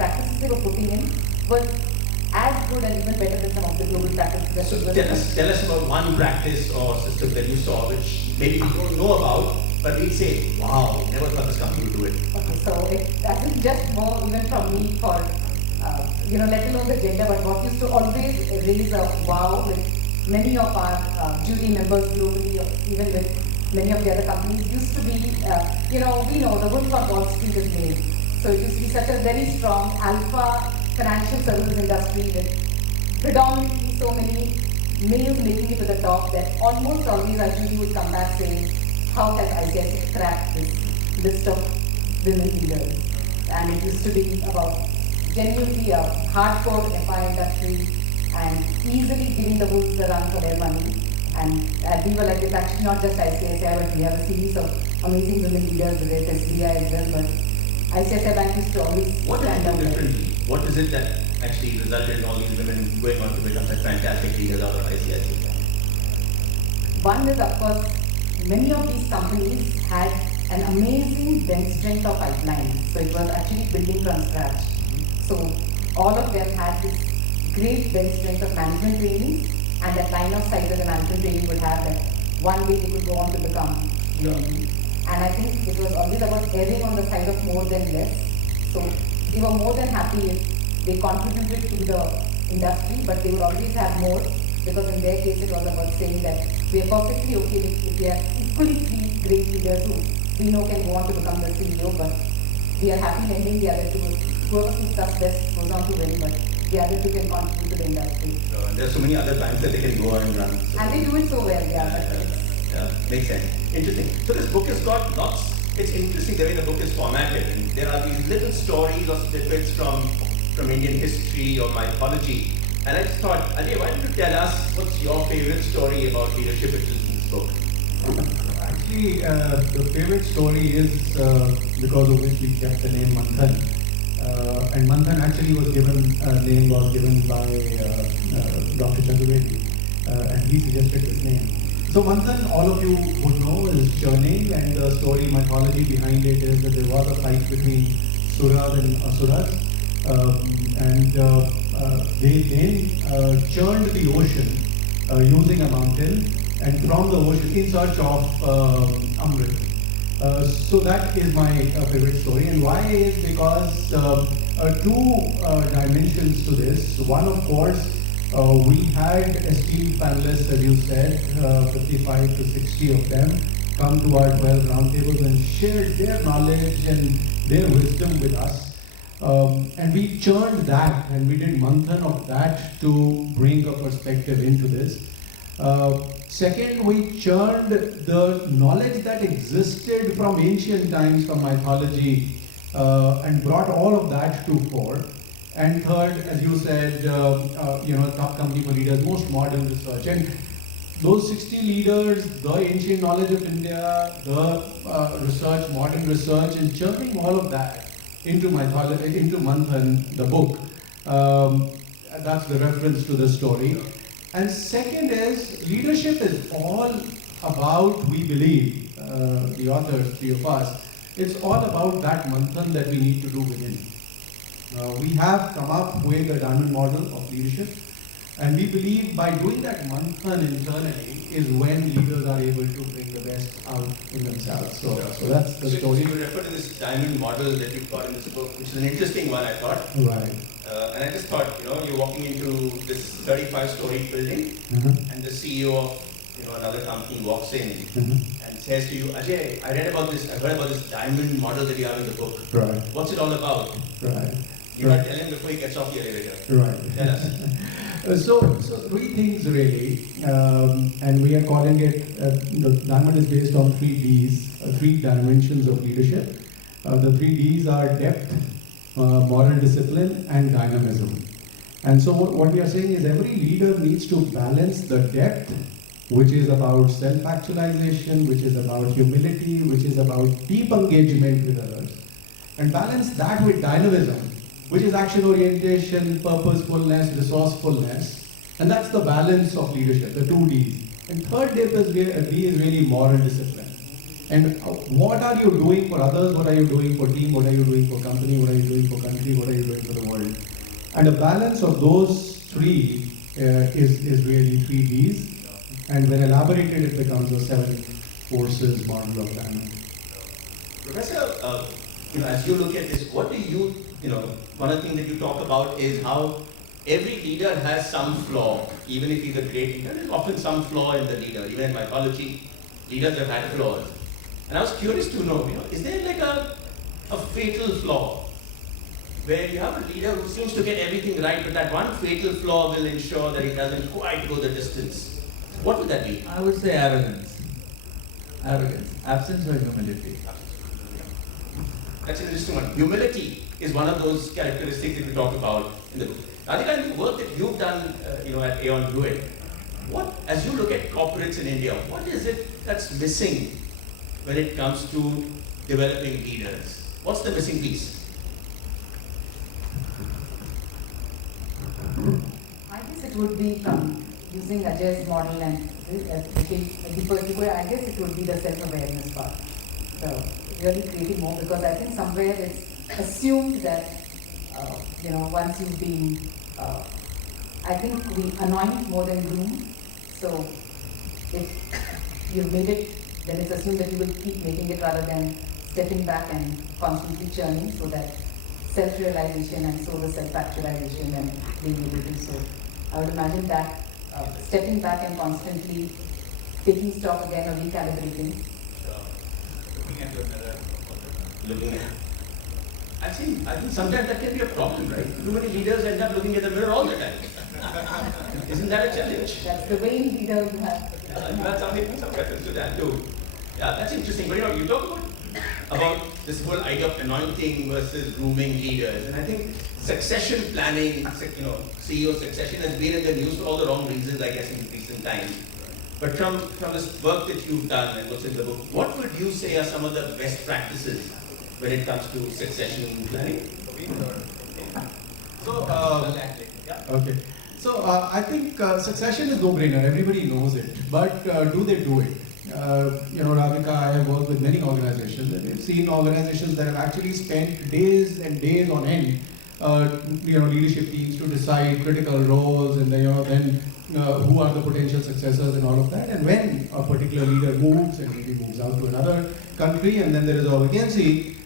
practices they were putting in was as good and even better than some of the global practices that So tell us about one practice or system that you saw which maybe we don't know about, but we'd say, wow, never thought this company would do it. Okay, so that is just more even from me for, let alone the gender, but what used to always raise a wow with many of our jury members globally, or even with many of the other companies, used to be, we know the Wolf of Wall Street is made. So it used to be such a very strong alpha financial services industry with predominantly so many males making it to the top that almost always our jury would come back saying, how has ICICI cracked this list of women leaders? And it used to be about genuinely a hardcore FI industry and easily giving the wolves the run for their money. And we were like, it's actually not just ICICI, but we have a series of amazing women leaders with it, SBI as well. But ICICI Bank used to always stand out differently. What is it that actually resulted in all these women going on to become such fantastic leaders out of ICICI Bank? One is, of course, many of these companies had an amazing bench strength of pipeline. So it was actually building from scratch. So all of them had this great bench strength of management training and that line of sight that the management training would have that one day they could go on to become VP. And I think it was always about erring on the side of more than less. So we were more than happy if they contributed to the industry, but they would always have more, because in their case it was about saying that we are perfectly okay if we have equally three great leaders who we know can go on to become the CEO, but we are happy lending the other two. Whoever suits us best goes on to win, but the other two can contribute to the industry. There are so many other banks that they can go on and run. So. And they do it so well, Yeah, makes sense. Interesting. So this book has got lots. It's interesting the way the book is formatted, and there are these little stories or snippets from Indian history or mythology. And I just thought, Ajay, why don't you tell us what's your favorite story about leadership which is in this book? Actually, the favorite story is because of which we kept the name Manthan. And Manthan actually was given by Dr. Chaturvedi, and he suggested this name. So Manthan, all of you would know, is churning, and the story mythology behind it is that there was a fight between Suras and Asuras, and they then churned the ocean using a mountain, and from the ocean in search of Amrit. So that is my favorite story, and why is because two dimensions to this. One, of course, we had esteemed panelists, as you said, 55 to 60 of them, come to our 12 roundtables and shared their knowledge and their wisdom with us. And we churned that, and we did Manthan of that to bring a perspective into this. Second, we churned the knowledge that existed from ancient times, from mythology, and brought all of that to fore. And third, as you said, top company for leaders, most modern research. And those 60 leaders, the ancient knowledge of India, the research, modern research, and churning all of that into Manthan, the book. That's the reference to the story. And second is, leadership is all about, we believe, the authors, three of us, it's all about that Manthan that we need to do within. We have come up with a diamond model of leadership, and we believe by doing that Manthan internally is when leaders are able to bring the best out in themselves. So that's the story. So you refer to this diamond model that you've got in this book, which is an interesting one, I thought. Right. And I just thought, you're walking into this 35-story building, and the CEO of another company walks in and says to you, Ajay, I heard about this diamond model that you have in the book. Right. What's it all about? Right. You might tell him before he gets off the elevator. Right. Tell us. So three things really, and we are calling it, the diamond is based on 3 Ds, 3 dimensions of leadership. The 3 Ds are depth, moral discipline, and dynamism. And so what we are saying is every leader needs to balance the depth, which is about self-actualization, which is about humility, which is about deep engagement with others, and balance that with dynamism, which is action orientation, purposefulness, resourcefulness, and that's the balance of leadership, the 2 Ds. And third D is really moral discipline. And what are you doing for others? What are you doing for team? What are you doing for company? What are you doing for country? What are you doing for the world? And a balance of those three is really 3Ds. And when elaborated, it becomes a 7 forces model of planning. Professor, as you look at this, what do you, one of the things that you talk about is how every leader has some flaw. Even if he's a great leader, there's often some flaw in the leader. Even in mythology, leaders have had flaws. And I was curious to know, is there like a fatal flaw where you have a leader who seems to get everything right, but that one fatal flaw will ensure that he doesn't quite go the distance? What would that be? I would say arrogance. Arrogance. Absence of humility. That's an interesting one. Humility is one of those characteristics that we talk about in the book. I think I the work that you've done, at Aon Hewitt. What, as you look at corporates in India, what is it that's missing when it comes to developing leaders? What's the missing piece? I guess it would be using Ajay's model and I guess it would be the self-awareness part. So really creating more, because I think somewhere it's assumed that once you've been, I think we anoint more than groom. So if you've made it, then it's assumed that you will keep making it rather than stepping back and constantly churning, so that self-realization and so the self-actualization and being able to. So I would imagine that stepping back and constantly taking stock again or recalibrating. Looking at your mirror. Looking at. I think sometimes that can be a problem, right? Too many leaders end up looking at the mirror all the time. Isn't that a challenge? That's the way leader you have. That's some reference to that too. Yeah, that's interesting. But you talk about this whole idea of anointing versus grooming leaders, and I think succession planning, CEO succession has been in the news for all the wrong reasons, I guess, in recent times. But from this work that you've done and what's in the book, what would you say are some of the best practices when it comes to succession planning? Okay. So I think succession is no-brainer. Everybody knows it. But do they do it? Radhika, I have worked with many organizations, and we've seen organizations that have actually spent days and days on end, leadership teams to decide critical roles, and then who are the potential successors and all of that. And when a particular leader moves, and maybe moves out to another country, and then there is a vacancy,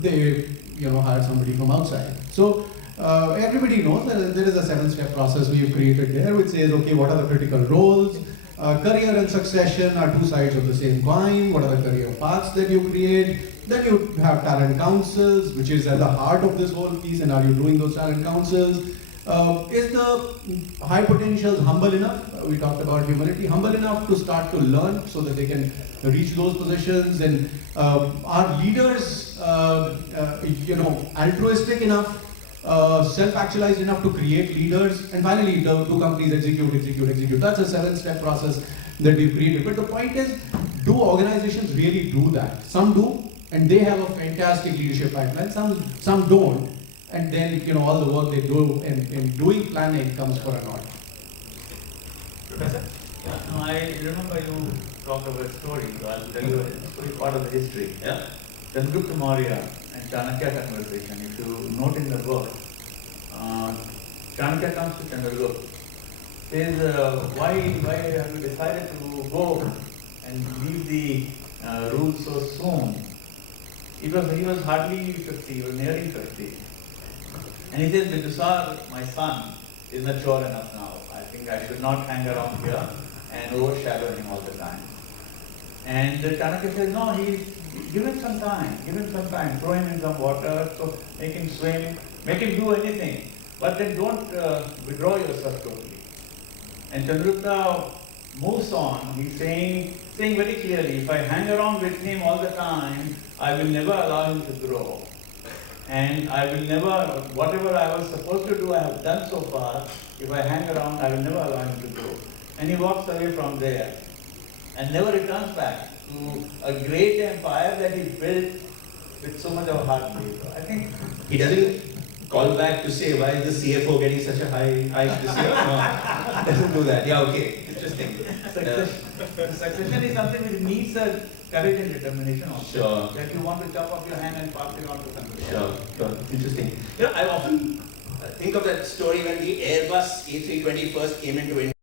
they hire somebody from outside. So everybody knows that there is a 7-step process we've created there, which says, okay, what are the critical roles? Career and succession are two sides of the same coin. What are the career paths that you create? Then you have talent councils, which is at the heart of this whole piece. And are you doing those talent councils? Is the high potentials humble enough? We talked about humility. Humble enough to start to learn so that they can reach those positions. And are leaders, altruistic enough? Self-actualized enough to create leaders, and finally the two companies execute. That's a 7-step process that we've created. But the point is, do organizations really do that? Some do, and they have a fantastic leadership pipeline. Some don't, and then all the work they do in doing planning comes for a nod. Professor? Yeah, no, I remember you talked about stories, so I'll tell you a story, part of the history. Yeah. Chandragupta Maurya and Chanakya conversation. If you note in the book, Chanakya comes to Chandragupta, says, why have you decided to go and leave the rule so soon? He was hardly 50, he was nearing 50. And he says, Bidusar, my son, is mature enough now. I think I should not hang around here and overshadow him all the time. And Chanakya says, no, give him some time, throw him in some water, so make him swim, make him do anything, but then don't withdraw yourself totally. And Chandragupta moves on, he's saying very clearly, if I hang around with him all the time, I will never allow him to grow. And I will never, whatever I was supposed to do, I have done so far. If I hang around, I will never allow him to grow. And he walks away from there and never returns back to a great empire that he built with so much of hard labor. I think he doesn't call back to say, why is the CFO getting such a high hike this year? No, doesn't do that. Yeah, okay. It's just interesting. Succession is something which needs a courage and determination also. Sure. That you want to chop off your hand and pass it on to somebody else. Sure. Interesting. I often think of that story when the Airbus A320 first came into India.